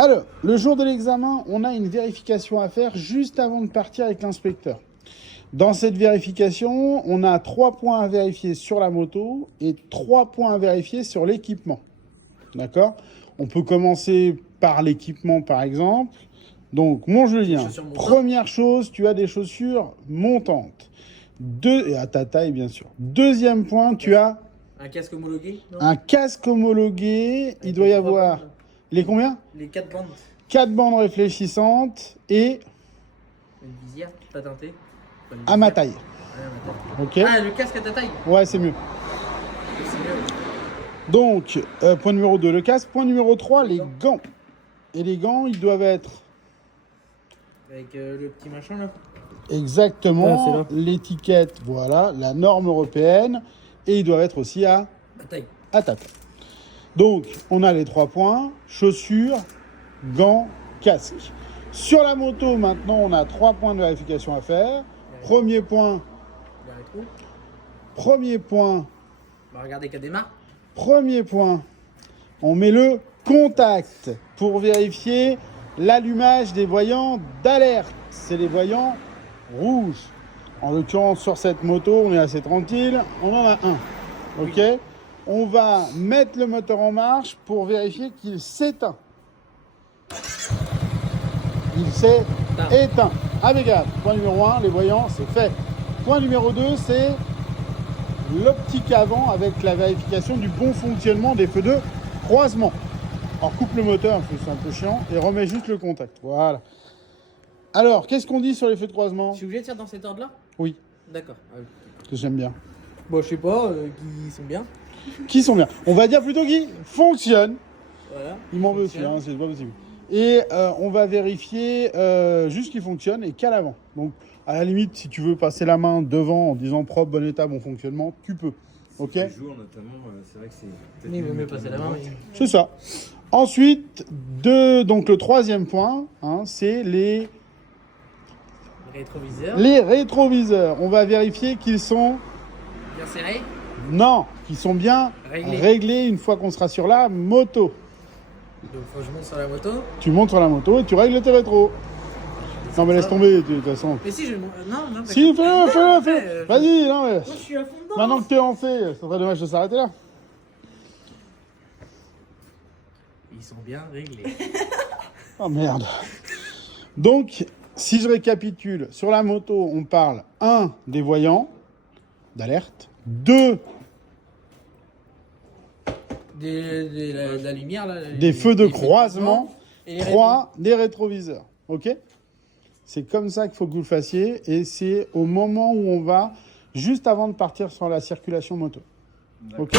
Alors, le jour de l'examen, on a une vérification à faire juste avant de partir avec l'inspecteur. Dans cette vérification, on a 3 points à vérifier sur la moto et 3 points à vérifier sur l'équipement. D'accord? On peut commencer par l'équipement, par exemple. Donc, mon Julien, première chose, tu as des chaussures montantes. Et à ta taille, bien sûr. Deuxième point, tu as... Un casque homologué, non? Un casque homologué. Il doit y avoir... Les combien? Les 4 bandes. 4 bandes réfléchissantes et... Une visière patentée. À ma taille. Ouais, à ma Ok? taille. Ah, le casque à ta taille? Ouais, c'est mieux. C'est mieux. Donc, point numéro 2, le casque. Point numéro 3, les gants. Et les gants, ils doivent être... Avec le petit machin là? Exactement. Ah, l'étiquette, voilà, la norme européenne. Et ils doivent être aussi à taille. ta taille. Donc, on a les 3 points. Chaussures, gants, casque. Sur la moto, maintenant, on a 3 points de vérification à faire. Premier point. Premier point. On va regarder qu'elle démarre. Premier point. On met le contact pour vérifier l'allumage des voyants d'alerte. C'est les voyants rouges. En l'occurrence, sur cette moto, on est assez tranquille. On en a un. OK? Oui. On va mettre le moteur en marche pour vérifier qu'il s'éteint. Il s'est éteint. Impeccable. Point numéro 1, les voyants, c'est fait. Point numéro 2, c'est l'optique avant avec la vérification du bon fonctionnement des feux de croisement. Alors coupe le moteur, parce que c'est un peu chiant, et remets juste le contact. Voilà. Alors, qu'est-ce qu'on dit sur les feux de croisement? Je suis obligé de faire dans cet ordre-là? Oui. D'accord. Que j'aime bien. Bon, je sais pas, qui sont bien. Qui sont bien. On va dire plutôt qui fonctionnent. Voilà. Il m'en veut aussi, hein, c'est pas possible. Et on va vérifier juste qu'ils fonctionnent et qu'à l'avant. Donc, à la limite, si tu veux passer la main devant en disant propre, bon état, bon fonctionnement, tu peux. Ok? Les jours, notamment, c'est vrai que c'est... Il vaut mieux passer la main. Oui. C'est ça. Ensuite, donc le troisième point, hein, c'est les rétroviseurs. Les rétroviseurs. On va vérifier qu'ils sont... Bien serrés? Non, qu'ils sont bien réglés une fois qu'on sera sur la moto. Donc faut que je monte sur la moto. Tu montes sur la moto et tu règles tes rétros. Non mais laisse tomber de toute façon. Mais si je... Non, si, fais-le. Vas-y, non mais... Moi je suis à fond dedans. Maintenant que t'es en fait, ça serait dommage de s'arrêter là. Ils sont bien réglés. Oh merde. Donc, si je récapitule, sur la moto, on parle 1 des voyants d'alerte, 2 la lumière là, des feux de croisement, 3 des rétroviseurs. Ok? C'est comme ça qu'il faut que vous le fassiez et c'est au moment où on va, juste avant de partir sur la circulation moto. Ok?